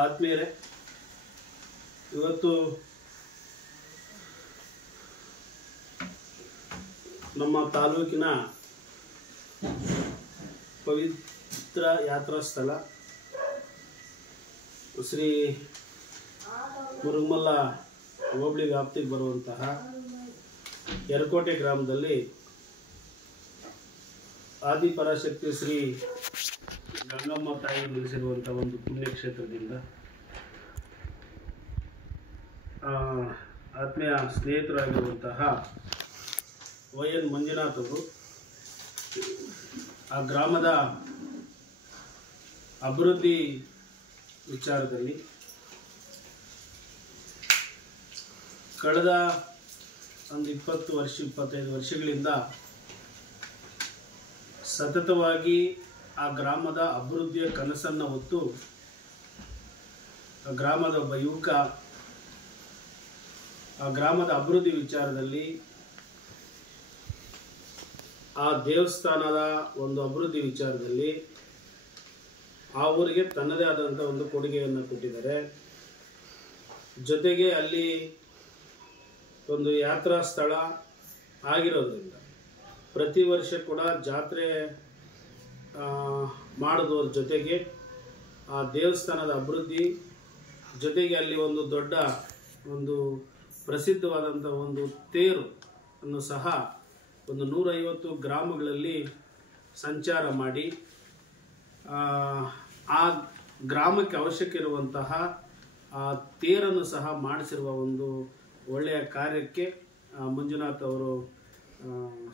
ಆತ್ಮೀಯರೇ, ಇವತ್ತು ನಮ್ಮ ತಾಲೂಕಿನ ಪವಿತ್ರ ಯಾತ್ರಾ ಸ್ಥಳ ಶ್ರೀ ಮುರುಗಮಲ್ಲ ಹೋಬಳಿ ವ್ಯಾಪ್ತಿಗೆ ಬರುವಂತಹ ಯರಕೋಟೆ ಗ್ರಾಮದಲ್ಲಿ ಆದಿಪರಾಶಕ್ತಿ ಶ್ರೀ ಗಂಗಮ್ಮ ತಾಯಿ ನೆಲೆಸಿರುವಂಥ ಒಂದು ಪುಣ್ಯಕ್ಷೇತ್ರದಿಂದ ಆತ್ಮೀಯ ಸ್ನೇಹಿತರಾಗಿರುವಂತಹ YN ಮಂಜುನಾಥ್ ಅವರು ಆ ಗ್ರಾಮದ ಅಭಿವೃದ್ಧಿ ವಿಚಾರದಲ್ಲಿ ಕಳೆದ ಒಂದು 25 ವರ್ಷಗಳಿಂದ ಸತತವಾಗಿ ಆ ಗ್ರಾಮದ ಅಭಿವೃದ್ಧಿಯ ಕನಸನ್ನು ಹೊತ್ತು ಆ ಗ್ರಾಮದ ಒಬ್ಬ ಯುವಕ ಆ ಗ್ರಾಮದ ಅಭಿವೃದ್ಧಿ ವಿಚಾರದಲ್ಲಿ ಆ ದೇವಸ್ಥಾನದ ಒಂದು ಅಭಿವೃದ್ಧಿ ವಿಚಾರದಲ್ಲಿ ಆ ಊರಿಗೆ ತನ್ನದೇ ಆದಂಥ ಒಂದು ಕೊಡುಗೆಯನ್ನು ಕೊಟ್ಟಿದ್ದಾರೆ. ಜೊತೆಗೆ ಅಲ್ಲಿ ಒಂದು ಯಾತ್ರಾ ಸ್ಥಳ ಆಗಿರೋದ್ರಿಂದ ಪ್ರತಿ ವರ್ಷ ಕೂಡ ಜಾತ್ರೆ ಮಾಡೋದ್ರ ಜೊತೆಗೆ ಆ ದೇವಸ್ಥಾನದ ಅಭಿವೃದ್ಧಿ ಜೊತೆಗೆ ಅಲ್ಲಿ ಒಂದು ದೊಡ್ಡ ಒಂದು ಪ್ರಸಿದ್ಧವಾದಂಥ ಒಂದು ತೇರು ಅನ್ನು ಸಹ ಒಂದು 150 ಗ್ರಾಮಗಳಲ್ಲಿ ಸಂಚಾರ ಮಾಡಿ ಆ ಗ್ರಾಮಕ್ಕೆ ಅವಶ್ಯಕ ಇರುವಂತಹ ಆ ತೇರನ್ನು ಸಹ ಮಾಡಿಸಿರುವ ಒಂದು ಒಳ್ಳೆಯ ಕಾರ್ಯಕ್ಕೆ ಮಂಜುನಾಥ್ ಅವರು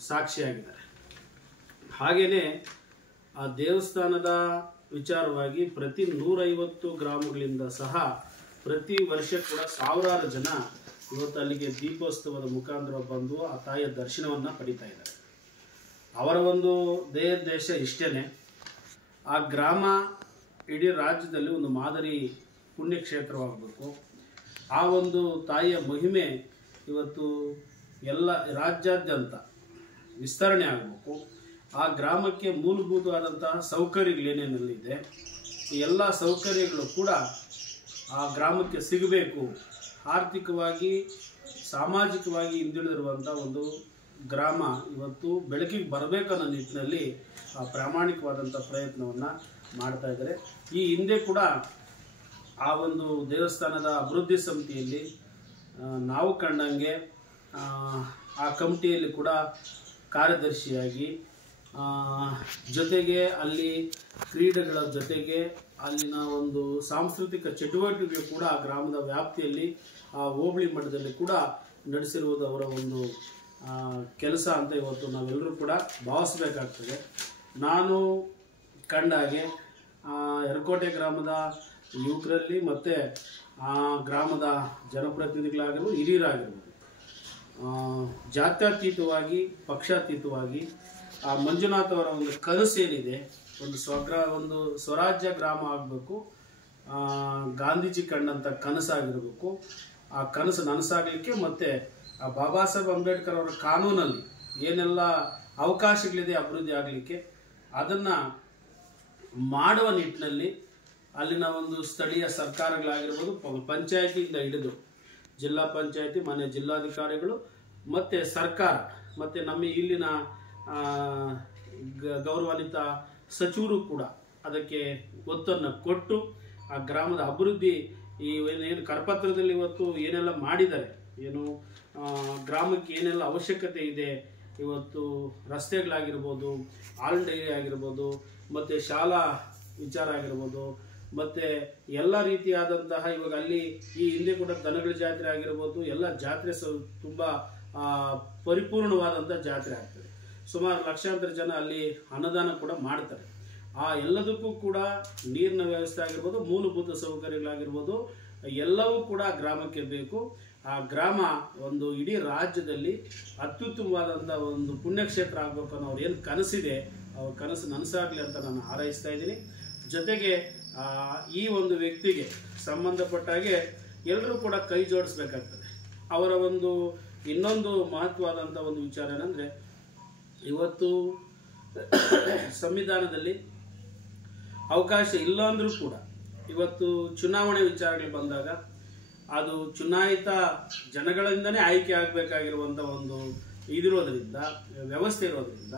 ಸಾಕ್ಷಿಯಾಗಿದ್ದಾರೆ. ಹಾಗೆಯೇ ಆ ದೇವಸ್ಥಾನದ ವಿಚಾರವಾಗಿ ಪ್ರತಿ 150 ಗ್ರಾಮಗಳಿಂದ ಸಹ ಪ್ರತಿ ವರ್ಷ ಕೂಡ ಸಾವಿರಾರು ಜನ ಇವತ್ತು ಅಲ್ಲಿಗೆ ದೀಪೋತ್ಸವದ ಮುಖಾಂತರ ಬಂದು ಆ ತಾಯಿಯ ದರ್ಶನವನ್ನು ಪಡಿತಾ ಇದ್ದಾರೆ. ಅವರ ಒಂದು ದೇಶ ಇಷ್ಟೇ, ಆ ಗ್ರಾಮ ಇಡೀ ರಾಜ್ಯದಲ್ಲಿ ಒಂದು ಮಾದರಿ ಪುಣ್ಯಕ್ಷೇತ್ರವಾಗಬೇಕು. ಆ ಒಂದು ತಾಯಿಯ ಮಹಿಮೆ ಇವತ್ತು ಎಲ್ಲ ರಾಜ್ಯಾದ್ಯಂತ ವಿಸ್ತರಣೆ ಆಗಬೇಕು. ಆ ಗ್ರಾಮಕ್ಕೆ ಮೂಲಭೂತವಾದಂತಹ ಸೌಕರ್ಯಗಳೇನೇನಲ್ಲಿದೆ ಈ ಎಲ್ಲ ಸೌಕರ್ಯಗಳು ಕೂಡ ಆ ಗ್ರಾಮಕ್ಕೆ ಸಿಗಬೇಕು. ಆರ್ಥಿಕವಾಗಿ ಸಾಮಾಜಿಕವಾಗಿ ಹಿಂದುಳಿದಿರುವಂಥ ಒಂದು ಗ್ರಾಮ ಇವತ್ತು ಬೆಳಕಿಗೆ ಬರಬೇಕನ್ನೋ ನಿಟ್ಟಿನಲ್ಲಿ ಪ್ರಾಮಾಣಿಕವಾದಂಥ ಪ್ರಯತ್ನವನ್ನು ಮಾಡ್ತಾ ಇದ್ದಾರೆ. ಈ ಹಿಂದೆ ಕೂಡ ಆ ಒಂದು ದೇವಸ್ಥಾನದ ಅಭಿವೃದ್ಧಿ ಸಮಿತಿಯಲ್ಲಿ ನಾವು ಕಂಡಂಗೆ ಆ ಕಮಿಟಿಯಲ್ಲಿ ಕೂಡ ಕಾರ್ಯದರ್ಶಿಯಾಗಿ ಜೊತೆಗೆ ಅಲ್ಲಿ ಕ್ರೀಡೆಗಳ ಜೊತೆಗೆ ಅಲ್ಲಿನ ಒಂದು ಸಾಂಸ್ಕೃತಿಕ ಚಟುವಟಿಕೆ ಕೂಡ ಆ ಗ್ರಾಮದ ವ್ಯಾಪ್ತಿಯಲ್ಲಿ ಆ ಹೋಬಳಿ ಮಟ್ಟದಲ್ಲಿ ಕೂಡ ನಡೆಸಿರುವುದು ಅವರ ಒಂದು ಕೆಲಸ ಅಂತ ಇವತ್ತು ನಾವೆಲ್ಲರೂ ಕೂಡ ಭಾವಿಸಬೇಕಾಗ್ತದೆ. ನಾನು ಕಂಡ ಹಾಗೆ ಯರಕೋಟೆ ಗ್ರಾಮದ ಯುವಕರಲ್ಲಿ ಮತ್ತು ಆ ಗ್ರಾಮದ ಜನಪ್ರತಿನಿಧಿಗಳಾಗಿರ್ಬೋದು, ಹಿರಿಯರಾಗಿರ್ಬೋದು, ಜಾತ್ಯತೀತವಾಗಿ ಪಕ್ಷಾತೀತವಾಗಿ ಆ ಮಂಜುನಾಥ್ ಅವರ ಒಂದು ಕನಸು ಏನಿದೆ, ಒಂದು ಸ್ವರಾಜ್ಯ ಗ್ರಾಮ ಆಗಬೇಕು, ಗಾಂಧೀಜಿ ಕಂಡಂಥ ಕನಸಾಗಿರಬೇಕು. ಆ ಕನಸು ನನಸಾಗಲಿಕ್ಕೆ ಮತ್ತು ಆ ಬಾಬಾ ಸಾಹೇಬ್ ಅಂಬೇಡ್ಕರ್ ಅವರ ಕಾನೂನಲ್ಲಿ ಏನೆಲ್ಲ ಅವಕಾಶಗಳಿದೆ ಅಭಿವೃದ್ಧಿ ಆಗಲಿಕ್ಕೆ ಅದನ್ನು ಮಾಡುವ ನಿಟ್ಟಿನಲ್ಲಿ ಅಲ್ಲಿನ ಒಂದು ಸ್ಥಳೀಯ ಸರ್ಕಾರಗಳಾಗಿರ್ಬೋದು, ಪಂಚಾಯತಿಯಿಂದ ಹಿಡಿದು ಜಿಲ್ಲಾ ಪಂಚಾಯತಿ, ಮಾನ್ಯ ಜಿಲ್ಲಾಧಿಕಾರಿಗಳು ಮತ್ತು ಸರ್ಕಾರ ಮತ್ತು ನಮ್ಮ ಇಲ್ಲಿನ ಗೌರವಾನ್ವಿತ ಸಚಿವರು ಕೂಡ ಅದಕ್ಕೆ ಒತ್ತನ್ನು ಕೊಟ್ಟು ಆ ಗ್ರಾಮದ ಅಭಿವೃದ್ಧಿ ಈ ಏನು ಕರಪತ್ರದಲ್ಲಿ ಇವತ್ತು ಏನೆಲ್ಲ ಮಾಡಿದ್ದಾರೆ, ಏನು ಗ್ರಾಮಕ್ಕೆ ಏನೆಲ್ಲ ಅವಶ್ಯಕತೆ ಇದೆ, ಇವತ್ತು ರಸ್ತೆಗಳಾಗಿರ್ಬೋದು, ಹಾಲ್ ಡೈರಿ ಆಗಿರ್ಬೋದು, ಮತ್ತು ಶಾಲಾ ವಿಚಾರ ಆಗಿರ್ಬೋದು, ಮತ್ತು ಎಲ್ಲ ರೀತಿಯಾದಂತಹ ಇವಾಗ ಅಲ್ಲಿ ಈ ಹಿಂದೆ ಕೂಡ ದನಗಳ ಜಾತ್ರೆ ಆಗಿರ್ಬೋದು, ಎಲ್ಲ ಜಾತ್ರೆ ತುಂಬ ಪರಿಪೂರ್ಣವಾದಂಥ ಜಾತ್ರೆ ಆಗ್ತದೆ. ಸುಮಾರು ಲಕ್ಷಾಂತರ ಜನ ಅಲ್ಲಿ ಅನ್ನದಾನ ಕೂಡ ಮಾಡ್ತಾರೆ. ಆ ಎಲ್ಲದಕ್ಕೂ ಕೂಡ ನೀರಿನ ವ್ಯವಸ್ಥೆ ಆಗಿರ್ಬೋದು, ಮೂಲಭೂತ ಸೌಕರ್ಯಗಳಾಗಿರ್ಬೋದು, ಎಲ್ಲವೂ ಕೂಡ ಗ್ರಾಮಕ್ಕೆ ಬೇಕು. ಆ ಗ್ರಾಮ ಒಂದು ಇಡೀ ರಾಜ್ಯದಲ್ಲಿ ಅತ್ಯುತ್ತಮವಾದಂಥ ಒಂದು ಪುಣ್ಯಕ್ಷೇತ್ರ ಆಗಬೇಕು ಅನ್ನೋ ಅವ್ರು ಏನು ಕನಸಿದೆ ಅವ್ರ ಕನಸು ನನಸಾಗಲಿ ಅಂತ ನಾನು ಹಾರೈಸ್ತಾ ಇದ್ದೀನಿ. ಜೊತೆಗೆ ಈ ಒಂದು ವ್ಯಕ್ತಿಗೆ ಸಂಬಂಧಪಟ್ಟಾಗೆ ಎಲ್ಲರೂ ಕೂಡ ಕೈ ಜೋಡಿಸ್ಬೇಕಾಗ್ತದೆ. ಅವರ ಒಂದು ಇನ್ನೊಂದು ಮಹತ್ವವಾದಂಥ ಒಂದು ವಿಚಾರ ಏನಂದರೆ, ಇವತ್ತು ಸಂವಿಧಾನದಲ್ಲಿ ಅವಕಾಶ ಇಲ್ಲ ಅಂದರೂ ಕೂಡ ಇವತ್ತು ಚುನಾವಣೆ ವಿಚಾರಗಳು ಬಂದಾಗ ಅದು ಚುನಾಯಿತ ಜನಗಳಿಂದನೇ ಆಯ್ಕೆ ಆಗಬೇಕಾಗಿರುವಂಥ ಒಂದು ಇದಿರೋದ್ರಿಂದ, ವ್ಯವಸ್ಥೆ ಇರೋದ್ರಿಂದ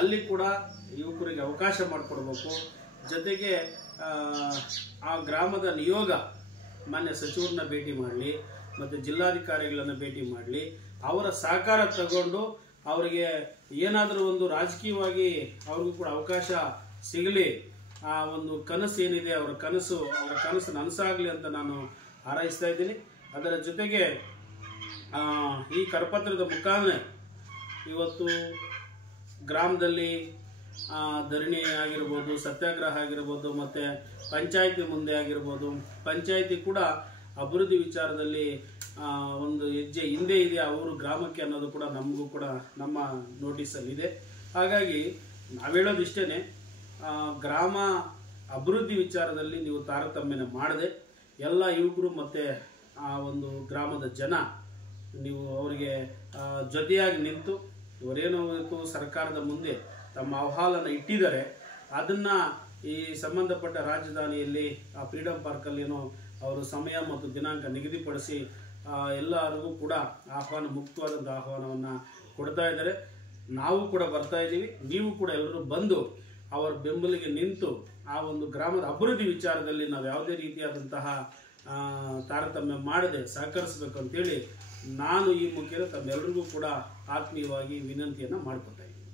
ಅಲ್ಲಿ ಕೂಡ ಯುವಕರಿಗೆ ಅವಕಾಶ ಮಾಡಿಕೊಡ್ಬೇಕು. ಜೊತೆಗೆ ಆ ಗ್ರಾಮದ ನಿಯೋಗ ಮಾನ್ಯ ಸಚಿವರನ್ನ ಭೇಟಿ ಮಾಡಲಿ ಮತ್ತು ಜಿಲ್ಲಾಧಿಕಾರಿಗಳನ್ನು ಭೇಟಿ ಮಾಡಲಿ, ಅವರ ಸಹಕಾರ ತಗೊಂಡು ಅವರಿಗೆ ಏನಾದರೂ ಒಂದು ರಾಜಕೀಯವಾಗಿ ಅವ್ರಿಗೂ ಕೂಡ ಅವಕಾಶ ಸಿಗಲಿ, ಆ ಒಂದು ಕನಸು ಏನಿದೆ ಅವರ ಕನಸು ನನಸಾಗಲಿ ಅಂತ ನಾನು ಹಾರೈಸ್ತಾ ಇದ್ದೀನಿ. ಅದರ ಜೊತೆಗೆ ಈ ಕರಪತ್ರದ ಮುಖಾಂತರ ಇವತ್ತು ಗ್ರಾಮದಲ್ಲಿ ಧರಣಿ ಆಗಿರ್ಬೋದು, ಸತ್ಯಾಗ್ರಹ ಆಗಿರ್ಬೋದು, ಮತ್ತು ಪಂಚಾಯಿತಿ ಮುಂದೆ ಆಗಿರ್ಬೋದು, ಪಂಚಾಯಿತಿ ಕೂಡ ಅಭಿವೃದ್ಧಿ ವಿಚಾರದಲ್ಲಿ ಒಂದು ಹೆಜ್ಜೆ ಹಿಂದೆ ಇದೆ ಅವರು ಗ್ರಾಮಕ್ಕೆ ಅನ್ನೋದು ಕೂಡ ನಮಗೂ ಕೂಡ ನಮ್ಮ ನೋಟಿಸಲ್ಲಿದೆ. ಹಾಗಾಗಿ ನಾವು ಹೇಳೋದಿಷ್ಟೇ, ಗ್ರಾಮ ಅಭಿವೃದ್ಧಿ ವಿಚಾರದಲ್ಲಿ ನೀವು ತಾರತಮ್ಯನ ಮಾಡದೆ ಎಲ್ಲ ಯುವಕರು ಮತ್ತು ಆ ಒಂದು ಗ್ರಾಮದ ಜನ ನೀವು ಅವರಿಗೆ ಜೊತೆಯಾಗಿ ನಿಂತು ಇವರೇನೋ ಸರ್ಕಾರದ ಮುಂದೆ ತಮ್ಮ ಅಹವಾಲನ್ನು ಇಟ್ಟಿದ್ದಾರೆ, ಅದನ್ನು ಈ ಸಂಬಂಧಪಟ್ಟ ರಾಜಧಾನಿಯಲ್ಲಿ ಆ ಫ್ರೀಡಮ್ ಪಾರ್ಕಲ್ಲಿ ಏನೋ ಅವರು ಸಮಯ ಮತ್ತು ದಿನಾಂಕ ನಿಗದಿಪಡಿಸಿ ಎಲ್ಲರಿಗೂ ಕೂಡ ಮುಕ್ತವಾದಂಥ ಆಹ್ವಾನವನ್ನು ಕೊಡ್ತಾ ಇದ್ದಾರೆ. ನಾವು ಕೂಡ ಬರ್ತಾ ಇದ್ದೀವಿ, ನೀವು ಕೂಡ ಎಲ್ಲರೂ ಬಂದು ಅವರ ಬೆಂಬಲಿಗೆ ನಿಂತು ಆ ಒಂದು ಗ್ರಾಮದ ಅಭಿವೃದ್ಧಿ ವಿಚಾರದಲ್ಲಿ ನಾವು ಯಾವುದೇ ರೀತಿಯಾದಂತಹ ತಾರತಮ್ಯ ಮಾಡದೆ ಸಹಕರಿಸಬೇಕು ಅಂತೇಳಿ ನಾನು ಈ ಮುಖೇನ ತಮ್ಮೆಲ್ಲರಿಗೂ ಕೂಡ ಆತ್ಮೀಯವಾಗಿ ವಿನಂತಿಯನ್ನು ಮಾಡ್ಕೊತಾ ಇದ್ದೀನಿ.